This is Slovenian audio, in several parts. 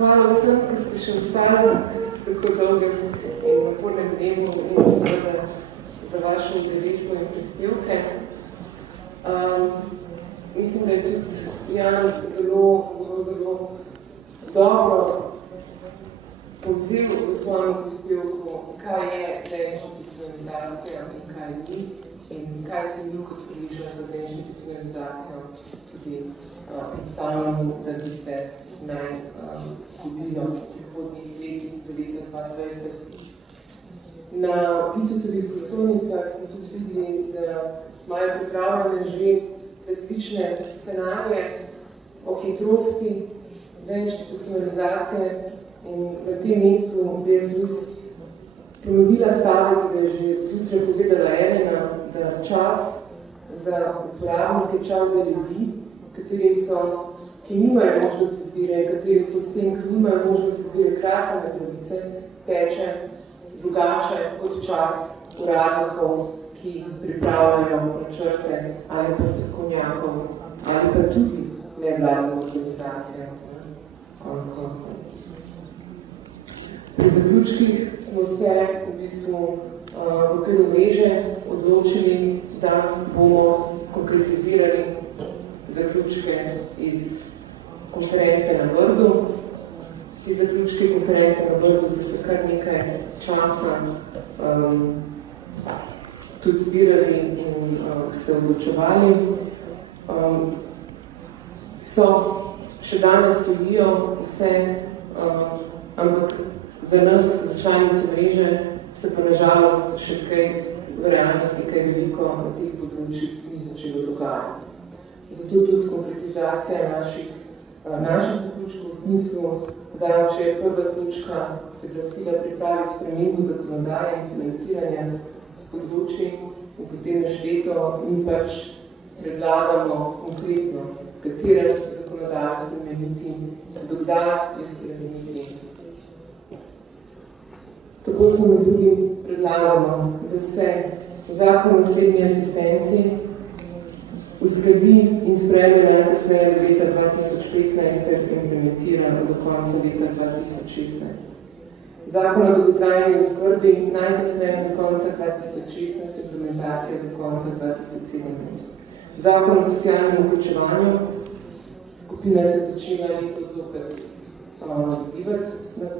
Hvala vsem, ki ste še ostali tako dolgem in napornem dnevu in seveda za vašo udeležbo in prispevke. Mislim, da je tudi Jan zelo dobro povzel v svojem prispevku, kaj je deinstitucionalizacija in kaj ni in kaj se mi kot Križa za deinstitucionalizacijo tudi predstavljamo, da bi se naj zgodilo v prihodnjih letih do leta 2020. Na Vitotovih poslovnicah smo tudi videli, da imajo pripravljene že različne scenarije o hitrosti deinstitucionalizacije in na tem mestu bi jaz ponovila stavek, ki ga je že zjutraj povedala Elena, da čas za uporabnike, čas za ljudi, ki nimajo možnosti izbire, kateri so s tem, ki nimajo možnosti izbire kratkane pravice, teče drugače kot čas uradnikov, ki pripravljajo načrte ali pa strokovnjakov, ali pa tudi nevladne organizacije. Pri zaključkih smo se v bistvu v okviru mreže odločili, da bomo konkretizirali zaključke iz konference na Brdu. Ti zaključki konference na Brdu so se kar nekaj časa tudi zbirali in se odločevali. So še danes stojijo vse, ampak za nas, za članice mreže, se pa nažalost še kaj v realnosti, kaj veliko na teh področjih ni začelo dogajati. Zato tudi konkretizacija naših zaključkov v smislu, da če je prva točka se glasila pripraviti spremembo zakonodaje in financiranja s področji in potem našteto in pač predlagamo konkretno, katere zakonodaje spremeniti, dokdaj je spremeniti. Tako smo med drugim predlagamo, da se zakon o osebni asistenci uskladi in sprejme najkasneje do leta 2015 ter implementira do konca leta 2016. Zakon o dolgotrajni oskrbi najkasneje do konca 2016, implementacija do konca 2017. Zakon o socialnem vključevanju, skupina se začela letos zopet bivati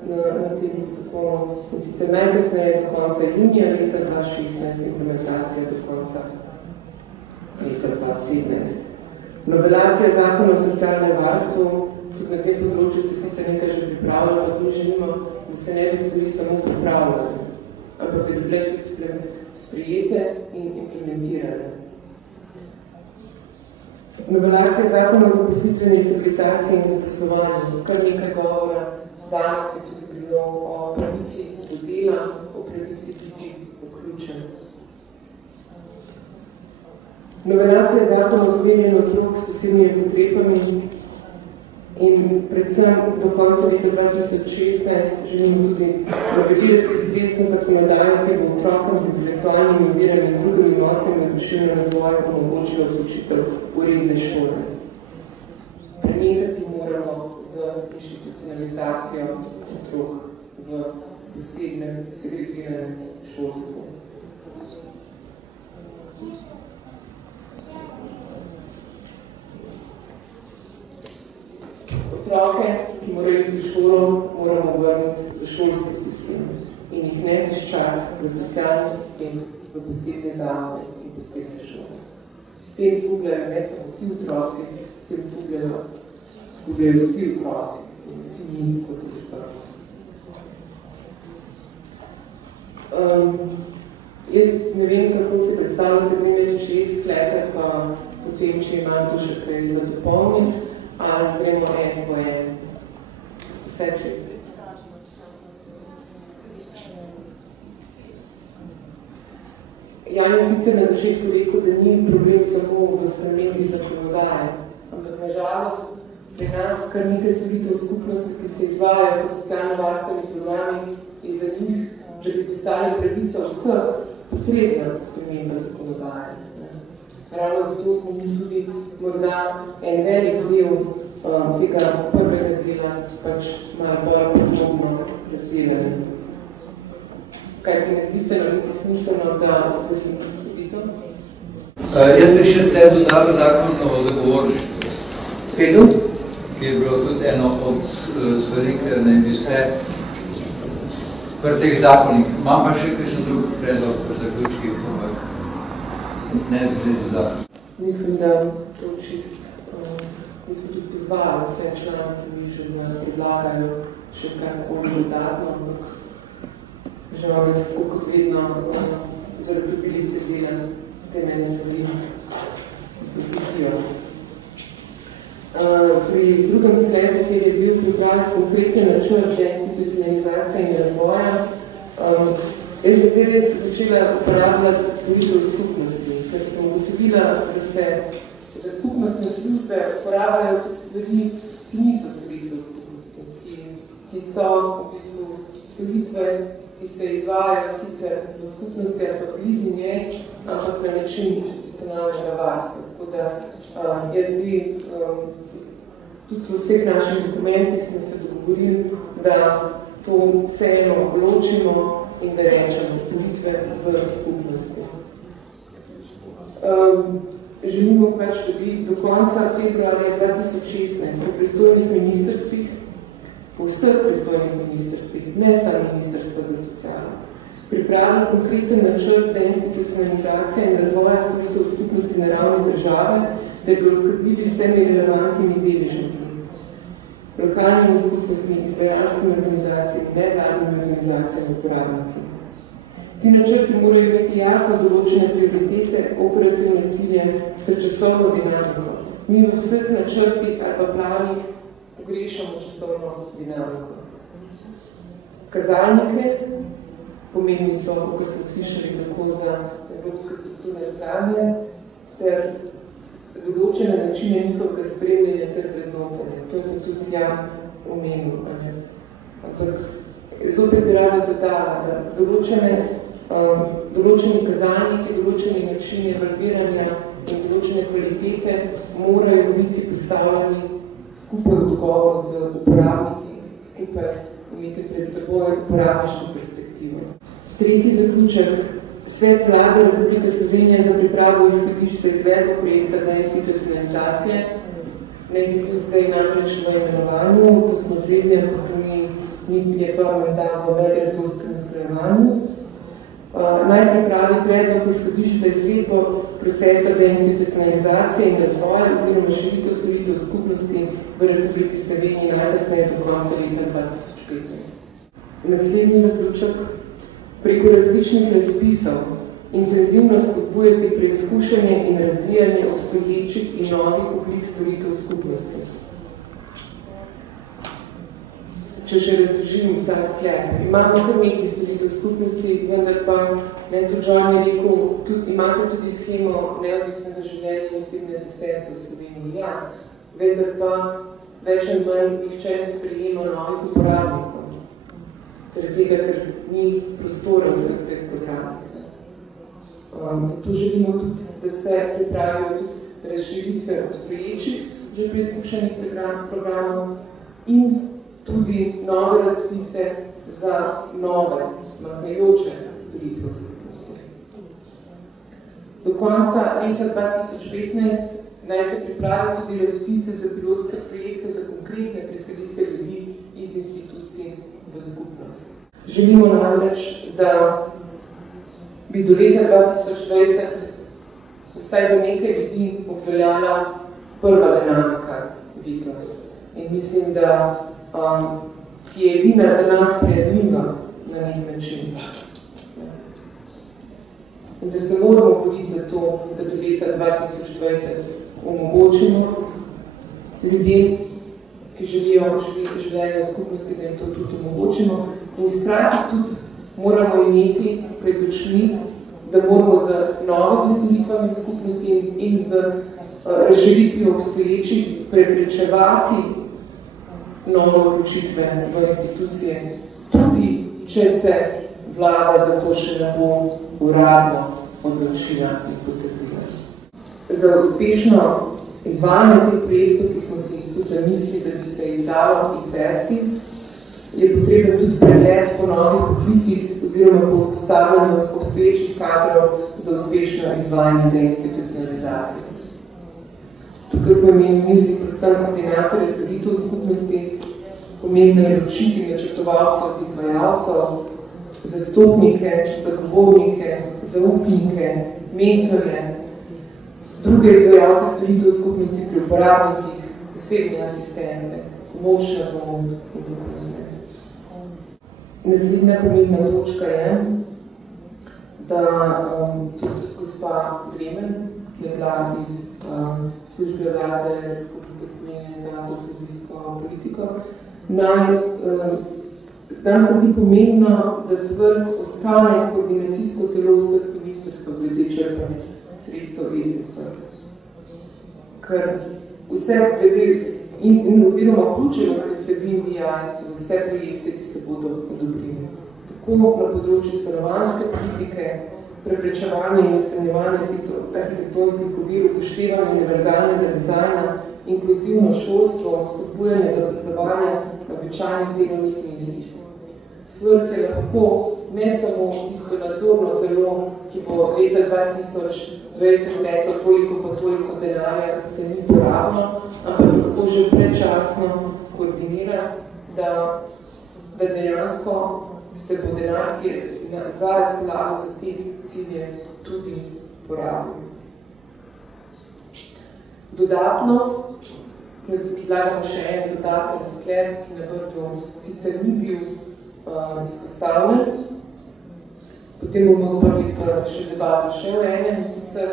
na tem zakonu, in sicer najkasneje do konca junija leta 2016, implementacija do konca leta 2017. Novelacija zakona o socialnem varstvu, tudi na tem področju se sicer nekaj že pripravljamo, pa tudi želimo, da se ne bi stvari samo pripravljali, ampak da bi bile tudi sprijete in implementirane. Novelacija zakona o zaposlitveni rehabilitaciji in zaposlovanju. Kar nekaj govora danes je tudi bilo o pravici do dela, o pravici biti vključen. Novelacija zakona o usmerjanju otrok s posebnimi potrebami in predvsem do konca leta 2016 želimo tudi novelirati ustrezno zakonodajo, ki bo otrokom z intelektualnimi ovirami in drugimi motnjami v duševnem razvoju omogočila vključitev v redne šole. Prenehati moramo z institucionalizacijo otrok v posebnem segregiranem šolstvu. Otroke, ki morajo iti v šolo, moramo vrniti v šolski sistem in jih ne tiščati v socialni sistem, v posebne zavode in posebne šole. S tem zgubljajo ne samo ti otroci, s tem zgubljajo vsi otroci in vsi mi kot družba. Jaz ne vem, kako se predstavljate, da imam 6 sklepe, pa potem, če imam tu še kaj za dopolniti, ali gremo en po en. Vse čez. Jan je sicer na začetku rekel, da ni problem samo v spremembi zakonodaje, ampak nažalost pri nas kar nekaj storitev skupnosti, ki se izvajajo kot socialno-varstveni programi, je za njih, da bi postali pravica vseh potrebna sprememba zakonodaje. Ravno zato smo mi tudi morda en velik del tega prvega dela pač malo bolj podrobno razdelali. Kaj ti ne zdi se niti smiselno, da splohi tudi to? Jaz bi še tle dodal zakon o zagovorništvu. Kredo? Ki je bilo tudi eno od stvari, ker ne bi se pri teh zakonih. Imam pa še kakšen drug predlog pri zaključkih, ampak ne zvezi zakon. Mislim, da to čist, mislim tudi pozvali vse članice viže, da predlagajo še kakoli dodatno, ampak žal res, kot vedno, zaradi bilice dela te mene stvari podpitijo. Pri drugem sklepu, kjer je bil pripravljen konkreten načrt institucionalizacije in razvoja, jaz bi zdaj res začela uporabljati storitev skupnosti, ker sem ugotovila, da se za skupnostne službe uporabljajo tudi stvari, ki niso storitev skupnosti, ki so v bistvu storitve, ki se izvajajo sicer v skupnosti ali pa blizu njej, ampak na način institucionalnega varstva. Tako da jaz bi tudi v vseh naših dokumentih smo se dogovorili, da to vseeno obločimo in da rečemo storitve v skupnosti. Želimo pač dobiti do konca februarja 2016 v pristojnih ministrstvih, v vseh pristojnih ministrstvih, ne samo Ministrstva za socialo, pripravili konkreten načrt deinstitucionalizacije in razvoja storitev skupnosti na ravni države, da bi oskrbili vsemi relevantnimi deležniki, lokalnimi skupnostmi, izvajalskimi organizacijami, nevladnimi organizacijami, uporabniki. Ti načrti morajo imeti jasno določene prioritete, operativne cilje ter časovno dinamiko. Mi v vseh načrtih ali pa planih pogrešamo časovno dinamiko. Kazalnike, pomembni so, kot smo slišali, tako za evropske strukturne sklade, ter določene načine njihovega spremljanja ter vrednotenja. To je pa tudi ja omenil. Ampak zopet bi rada dodala, da določeni kazalniki, določeni načini evalviranja in določene kvalitete morajo biti postavljeni skupaj v dogovor z uporabniki, skupaj imeti pred seboj uporabniško perspektivo. Tretji zaključek. Svet Vlade Republike Slovenije za pripravo izhodišč za izvedbo projekta deinstitucionalizacije ne bi bil zdaj namreč v imenovanju, to smo zvedli, ampak ni je to mandat v medresorskem usklajevanju. Naj pripravi predlog izhodišč za izvedbo procesa deinstitucionalizacije in razvoja oziroma širitev storitev skupnosti v Republiki Sloveniji najkasneje do konca leta 2015. Naslednji zaključek. Preko različnih razpisov intenzivno spodbujati preizkušanje in razvijanje obstoječih in novih oblik storitev skupnosti. Če že razložim ta sklep, imamo kar nekaj storitev skupnosti, vendar pa, tudi John je rekel, imate tudi schemo neodvisnega življenja in osebne asistence v Sloveniji. Ja, vendar pa več ali manj nihče ne sprejema novih uporabnikov. Zaradi tega, ker ni prostora vseh teh programov. Zato želimo tudi, da se pripravijo tudi razširitve obstoječih, že preizkušenih programov in tudi nove razpise za nove, manjkajoče storitve v skupnosti. Do konca leta 2015 naj se pripravi tudi razpise za pilotske projekte za konkretne preselitve ljudi iz institucij v skupnost. Želimo namreč, da bi do leta 2020 vsaj za nekaj ljudi obveljala prva dinamika videa. In mislim, da ki je edina za nas prijemljiva na nek način. In da se moramo boriti za to, da do leta 2020 omogočimo ljudem, ki želijo življenje v skupnosti, da jim to tudi omogočimo. In hkrati tudi moramo imeti pred očmi, da moramo z novimi storitvami v skupnosti in z razširitvijo obstoječih preprečevati nove odločitve v institucije, tudi če se vlada za to še ne bo uradno odločila in potrdila. Za uspešno izvajanje teh projektov, ki smo se jih tudi zamisli, da bi se jih dalo izvesti, je potreben tudi pregled po novih poklicih oziroma po usposabljanju obstoječih kadrov za uspešno izvajanje deinstitucionalizacije. Tukaj smo imeli v mislih predvsem koordinatorje storitev skupnosti, pomembno je ločiti načrtovalcev od izvajalcev, zastopnike, zagovornike, zaupnike, mentorje, druge izvajalce storitev skupnosti pri uporabnikih, osebne asistente, pomočne pomoč in podobno. Naslednja pomembna točka je, da tudi gospa Dremen, ki je bila iz službe vlade Republike Slovenije za kohezijsko politiko, nam se zdi pomembno, da SVRK ostane koordinacijsko telo vseh ministrstv glede črpanja sredstev ESS. Ker vse glede oziroma vključenosti vsebin DIA v vse projekte, ki se bodo odobrili. Tako na področju stanovanjske politike, preprečevanje in odstranjevanje arhitektonskih ovir, upoštevanje univerzalnega dizajna, inkluzivno šolstvo, spodbujanje zaposlovanja na običajnih delovnih mestih. SVRK je lahko ne samo tisto nadzorno telo, ki bo leta 2020 reklo toliko pa toliko denarja se ni porabno, ampak lahko že predčasno koordinira, da dejansko se bo denar, ki je za razpolago za te cilje, tudi porabil. Dodatno, predlagamo še en dodaten sklep, ki na vrtu sicer ni bil izpostavljen. Potem bomo govorili še debato še o enem, sicer,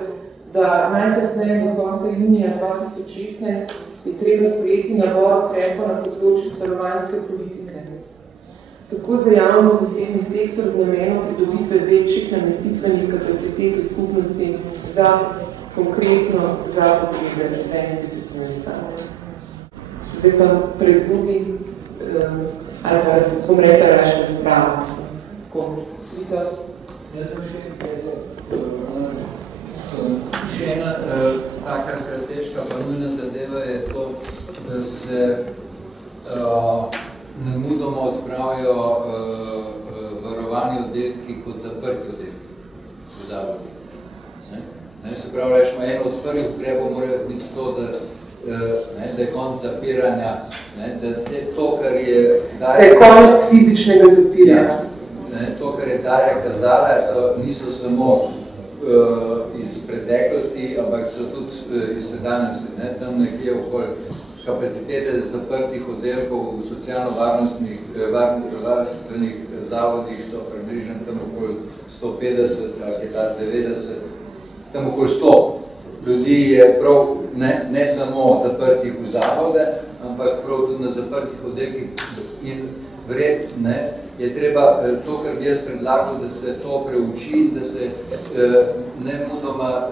da najkasneje do konca junija 2016 je treba sprejeti nabor ukrepov na področju stanovanjske politike. Tako za javno zasebni sektor z namenom pridobitve večjih namestitvenih kapacitet v skupnosti za konkretno za potrebe deinstitucionalizacije. Zdaj pa predrugi, ali pa bom rekla raje razpravo. Tako, Vita? Jaz sem še ena taka strateška pa nujna zadeva je to, da se nemudoma odpravijo varovani oddelki kot zaprti oddelki v zavodu. Se pravi, rečemo, eno od prvih ukrepov mora biti to, da je konec zapiranja, da to, kar je... Da je konec fizičnega zapiranja. To, kar je Darja kazala, niso samo iz preteklosti, ampak so tudi iz sedanjosti. Tam nekje okoli kapacitete zaprtih oddelkov v socialno-varnostnih zavodih so približno tam okoli 150, ali 90, tam okoli 100 ljudi je prav ne samo zaprtih v zavode, ampak prav tudi na zaprtih oddelkih in vred, je treba to, kar bi jaz predlagal, da se to preuči, da se nemudoma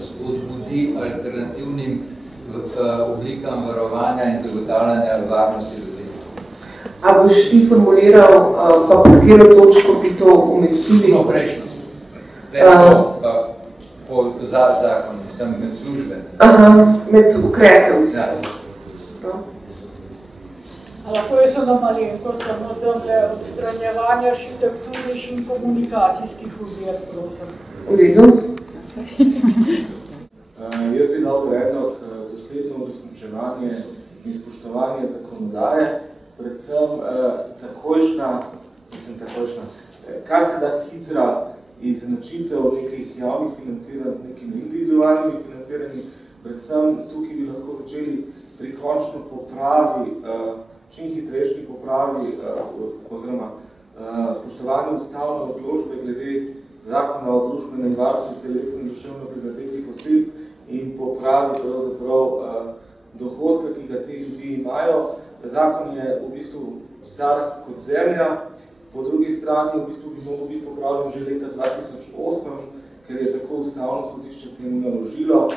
spodbudi alternativnim oblikam varovanja in zagotavljanja varnosti ljudi. A boš ti formuliral, pa pod katero točko bi to umestili? No, prejšnjo. Po zakonu, sem med službe. Aha, med ukrepe v bistvu. Lahko je samo malenkost, samo tamle odstranjevanje arhitekturnih in komunikacijskih ovir, prosim. V redu. Jaz bi dal predlog dosledno uresničevanje in spoštovanje zakonodaje, predvsem takojšnja, kar se da hitra izenačitev nekih javnih financiranj z nekimi individualnimi financiranji, predvsem tukaj bi lahko začeli pri končno popravi, čim hitrejšnji popravi oziroma spoštovanje ustavne odločbe glede zakona o družbenem varstvu telesno in duševno prizadetih oseb in popravi pravzaprav dohodka, ki ga te ljudi imajo. Zakon je v bistvu star kot zemlja, po drugi strani v bistvu bi mogel biti popravljen že leta 2008, ker je tako ustavno sodišče temu naložilo,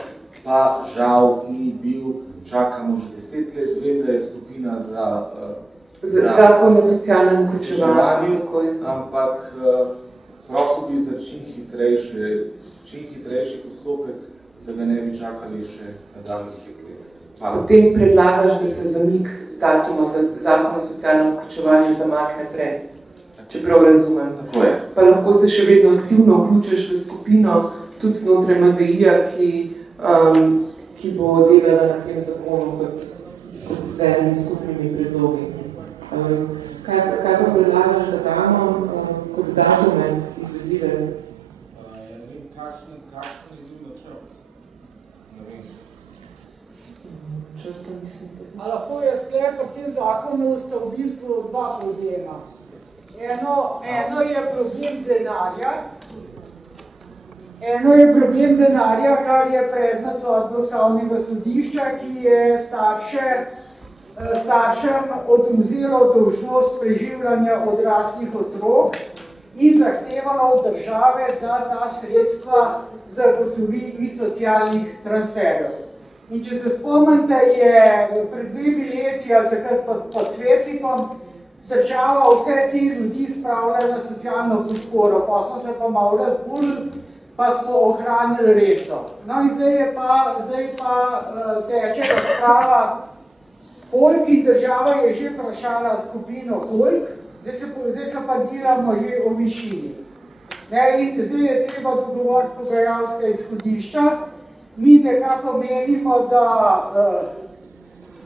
pa žal ni bil, čakamo že 10 let, vem, da je skupina za zakon o socialnem vključevanju, ampak prosil bi za čim hitrejši postopek, da ga ne bi čakali še nadaljnjih 5 let. potem predlagaš, da se zamik datuma za zakon o socialnem vključevanju zamakne pred, čeprav razumem. Tako je. Pa lahko se še vedno aktivno vključiš v skupino, tudi znotraj MDI-ja, ki bo delala na tem zakonu kot z enimi skupnimi predlogi. Kaj pa predlagaš, da damo kot datume izvedljive? Kakšen je bil načrt? A lahko je sklep pri tem zakonu sta v bistvu dva problema. Eno je problem denarja, kar je predmet sodbe Ustavnega sodišča, ki je staršem odvzelo dolžnost preživljanja odraslih otrok in zahtevalo od države, da ta sredstva zagotovi iz socialnih transferjev. In če se spomnite, je pred 2 leti ali takrat pod Svetlikom država vse te ljudi spravila na socialno podporo, pa smo se pa malo razburili, pa smo ohranili redo. No in zdaj pa teče razprava, koliko in država je že vprašala skupino koliko, zdaj se pa delamo že o višini. In zdaj je treba dogovoriti pogajalska izhodišča. Mi nekako menimo, da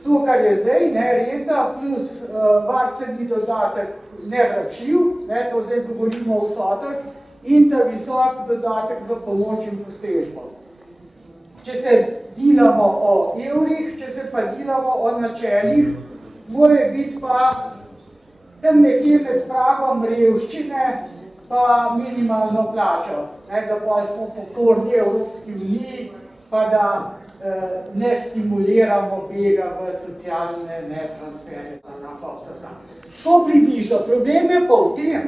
to, kar je zdaj, renta plus varstveni dodatek nevračljiv, to zdaj govorimo o vsotah, in ta visok dodatek za pomoč in postrežbo. Če se delamo o evrih, če se pa delamo o načelih, mora biti pa tam nekje med pragom revščine pa minimalno plačo, da pa smo pokorni Evropski uniji, pa da ne stimuliramo bega v socialne transferje. To približno. Problem je pa v tem,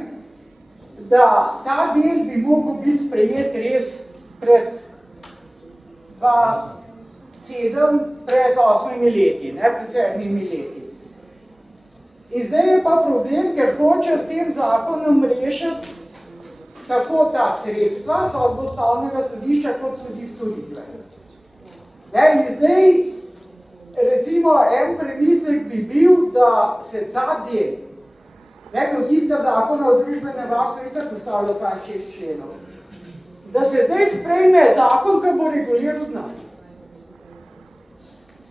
da ta del bi mogel biti sprejet res pred 2007, pred 8 leti, ne pred 7 leti. In zdaj je pa problem, ker hoče s tem zakonom rešiti tako ta sredstva, sodbo Ustavnega sodišča, kot tudi storitve. In zdaj, recimo, en premislek bi bil, da se ta del, od tistega zakona o družbenem varstvu itak postavlja samo 6 členov, da se zdaj sprejme zakon, ki bo reguliral denar.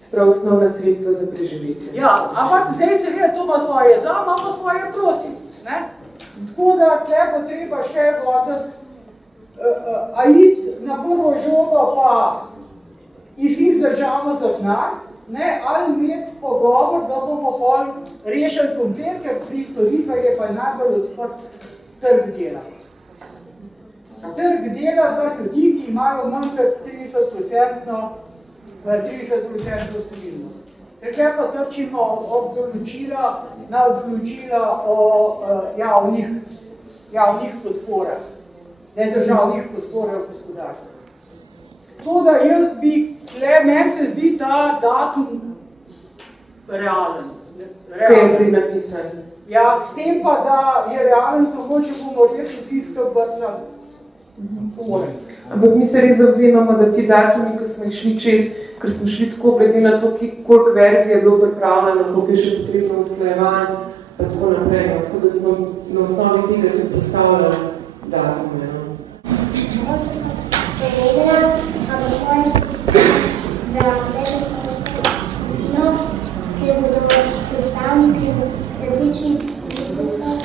Sprav osnovna sredstva za preživetje. Ja, ampak zdaj seveda to ima svoje za, ima pa svoje proti. Tako da tle bo treba še voditi, a iti na prvo žogo pa izid državo za denar, ali imeti pogovor, da bomo pol rešili komplet, ker pri storitvah je pa najbolj odprt trg dela. Trg dela za ljudi, ki imajo manj kot 30% storilnost. Ker pa trčimo na določila o javnih podporah, ne državnih podporah v gospodarstvu. To, da jaz bi, meni se zdi ta datum realen. Kaj je zdaj napisan? Ja, s tem pa, da je realen samo, če bomo res vsi brcali. Ampak mi se res zavzemamo, da ti datumi, ko smo išli čez, ker smo šli tako glede na to, koliko verzij je bilo pripravljeno, koliko je še potrebno usklajevanj, pa tako naprej. Tako da smo na osnovi tega tudi postavljali datume. Mogoče smo povedala, ampak moje za mednarodno skupino, kjer bodo predstavniki različnih ministrstev,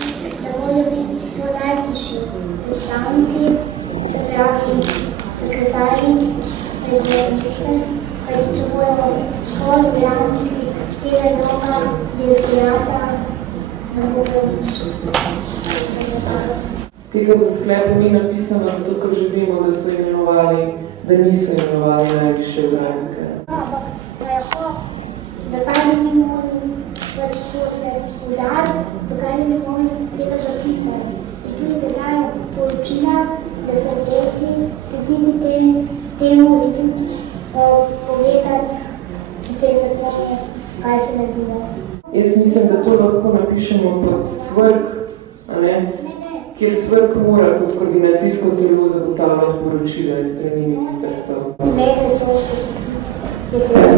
da morajo biti to najvišji predstavniki, se pravi sekretarji, predsednice, kajti če moramo zgolj objaviti tega nova direktorata, ne bodo višji. Tega v sklepu ni napisano, zato ker že vemo, da so imenovali, da niso imenovali najvišje uradnike. Ampak zakaj ne bi morali več to se udariti, zakaj ne bi morali tega zapisati? In tudi tega poročila, da so obvezni sedili temu in tudi povedati, kaj se ne bilo. Jaz mislim, da to lahko napišemo pod SVRK, kjer SVRK mora kot koordinacijsko telo zagotavljati poročila iz strani ministrstva. Ne, resursi je treba.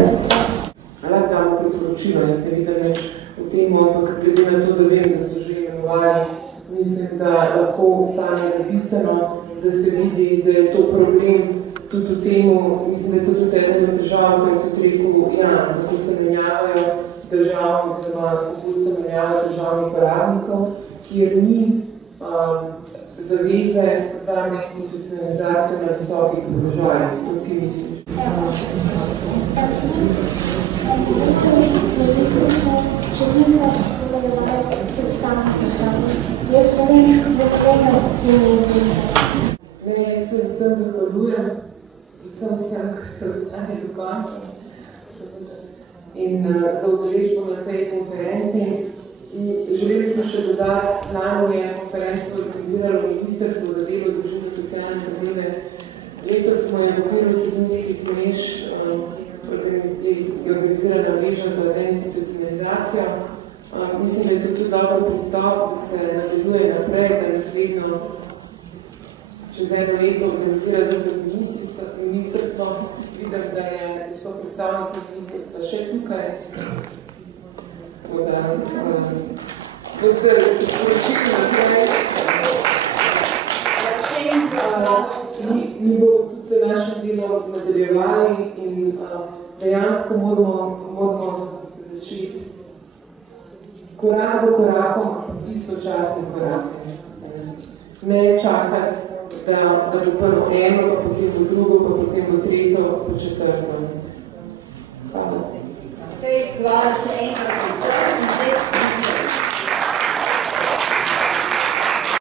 poročilo. Jaz ne vidim več v tem, ampak glede na to, da vem, da so že imenovali, mislim, da lahko ostane zapisano, da se vidi, da je to problem tudi v temu, mislim, da je to tudi ena težava, ker je tudi rekel, ja, da se menjavajo državni, oziroma kako se menjavajo državnih uradnikov, kjer ni zaveze za institucionalizacijo na visokih položajih. To ti misliš? Če niso povedali predstavno se pravi. Jaz vem, da tega ne, jaz se vsem zahvaljujem, predvsem vsem, ki ste ostali do konca in za udeležbo na tej konferenci. Želeli smo še dodati, lani je konferenco organiziralo Ministrstvo za delo, družino, socialne zadeve. Letos smo je v okviru vsebinskih mrež organizirana mreža za deinstitucionalizacijo. Mislim, da je to tudi dobro pristop, da se nadaljuje naprej, da naslednjo čez eno leto organizira zopet ministrstvo. Vidim, da so predstavniki ministrstva še tukaj. Tako da boste sporočiti naprej. Mi bo tudi se naše delo nadaljevali in dejansko moramo začeti korak za korakom, istočasni korak. Ne čakati, da bo prvo eno, pa potem bo drugo, pa potem bo tretjo, pa četrto. Hvala. Hvala še enkrat vsem.